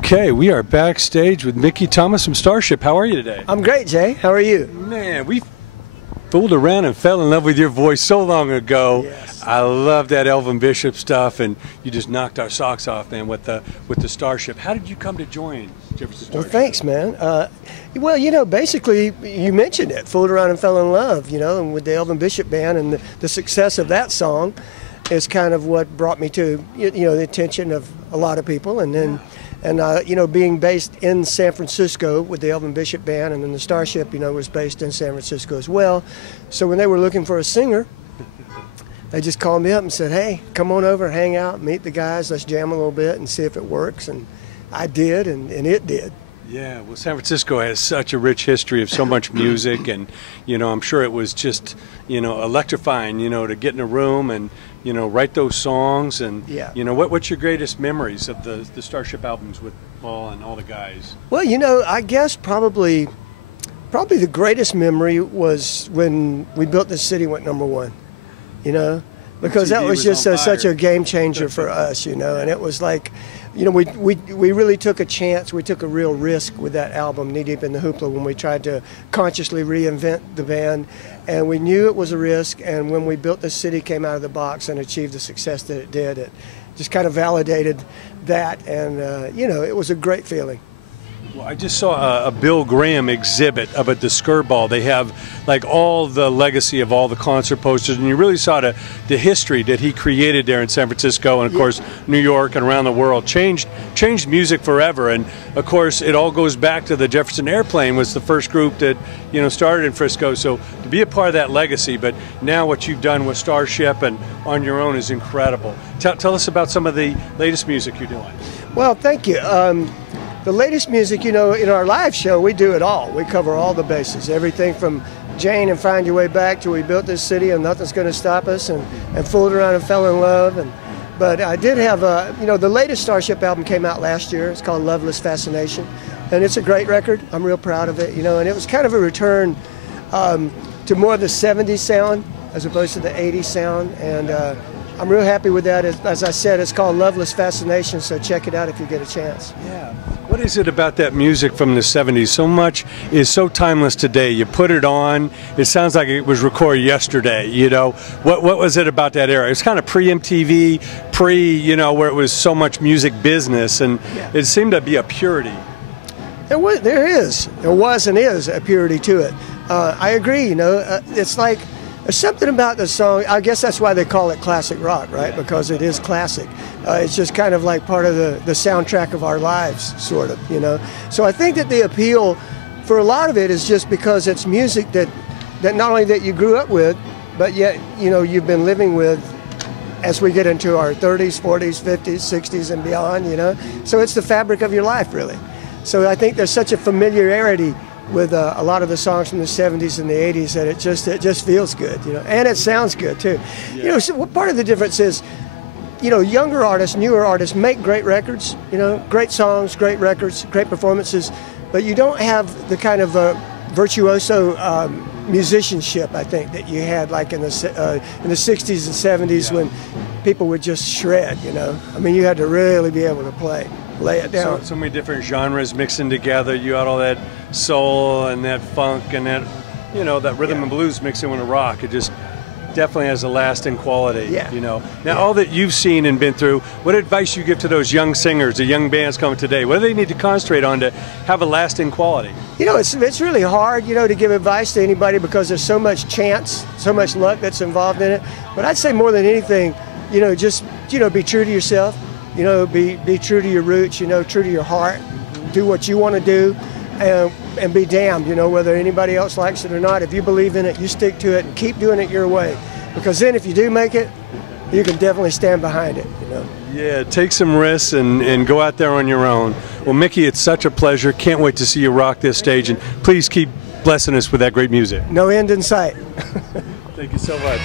Okay, we are backstage with Mickey Thomas from Starship. How are you today? I'm great, Jay. How are you? Man, we fooled around and fell in love with your voice so long ago. Yes. I love that Elvin Bishop stuff, and you just knocked our socks off, man, with the Starship. How did you come to join Jefferson Starship? Well, thanks, man. Well, you know, basically, you mentioned it, fooled around and fell in love, you know, and with the Elvin Bishop Band, and the success of that song is kind of what brought me to, you know, the attention of a lot of people, and then. And, you know, being based in San Francisco with the Elvin Bishop Band, and then the Starship, you know, was based in San Francisco as well. So when they were looking for a singer, they just called me up and said, hey, come on over, hang out, meet the guys, let's jam a little bit and see if it works. And I did, and it did. Yeah, well, San Francisco has such a rich history of so much music, and, you know, I'm sure it was just, you know, electrifying, you know, to get in a room and, you know, write those songs. And, yeah. You know, what's your greatest memories of the Starship albums with Paul and all the guys? Well, you know, I guess probably the greatest memory was when We Built This City went #1, you know, because that was just such a game changer for us, you know, and it was like, you know, we really took a chance, we took a real risk with that album, Knee Deep in the Hoopla, when we tried to consciously reinvent the band, and we knew it was a risk, and when We Built This City came out of the box and achieved the success that it did, it just kind of validated that, and, you know, it was a great feeling. Well, I just saw a Bill Graham exhibit up at the Skirball. They have like all the legacy of all the concert posters, and you really saw the history that he created there in San Francisco, and of course New York and around the world. Changed music forever, and of course it all goes back to the Jefferson Airplane was the first group that, you know, started in Frisco. So to be a part of that legacy, but now what you've done with Starship and on your own is incredible. Tell us about some of the latest music you're doing. Well, thank you. The latest music, you know, in our live show, we do it all. We cover all the bases, everything from Jane and Find Your Way Back to We Built This City and Nothing's Gonna Stop Us, and Fooled Around and Fell in Love. But I did have, you know, the latest Starship album came out last year. It's called Loveless Fascination, and it's a great record. I'm real proud of it, you know, and it was kind of a return to more of the 70s sound as opposed to the 80s sound, and I'm real happy with that. As I said, it's called Loveless Fascination, so check it out if you get a chance. Yeah. What is it about that music from the 70s? So much is so timeless today. You put it on, it sounds like it was recorded yesterday, you know. What was it about that era? It was kind of pre-MTV, you know, where it was so much music business, and it seemed to be a purity. There was and is a purity to it. I agree, you know. It's like, there's something about the song, I guess that's why they call it classic rock, right? Because it is classic. It's just kind of like part of the soundtrack of our lives, sort of, you know. So I think that the appeal for a lot of it is just because it's music that not only that you grew up with, but yet, you know, you've been living with as we get into our 30s, 40s, 50s, 60s, and beyond, you know. So it's the fabric of your life, really. So I think there's such a familiarity with a lot of the songs from the 70s and the 80s that it just feels good, you know, and it sounds good too. Yeah. You know, so what part of the difference is, you know, younger artists, newer artists make great records, you know, great songs, great records, great performances, but you don't have the kind of virtuoso musicianship, I think, that you had like in the 60s and 70s when people would just shred, you know. I mean, you had to really be able to lay it down. So many different genres mixing together. You had all that soul and that funk and that, you know, that rhythm and blues mixing with a rock. It just definitely has a lasting quality, you know. Now, all that you've seen and been through, what advice you give to those young singers, the young bands coming today? What do they need to concentrate on to have a lasting quality? You know, it's really hard, you know, to give advice to anybody because there's so much chance, so much luck that's involved in it. But I'd say more than anything, you know, just, you know, be true to yourself. You know, be true to your roots, you know, true to your heart. Do what you want to do and be damned, you know, whether anybody else likes it or not. If you believe in it, you stick to it and keep doing it your way. Because then if you do make it, you can definitely stand behind it, you know. Yeah, take some risks and go out there on your own. Well, Mickey, it's such a pleasure. Can't wait to see you rock this stage, and please keep blessing us with that great music. No end in sight. Thank you so much.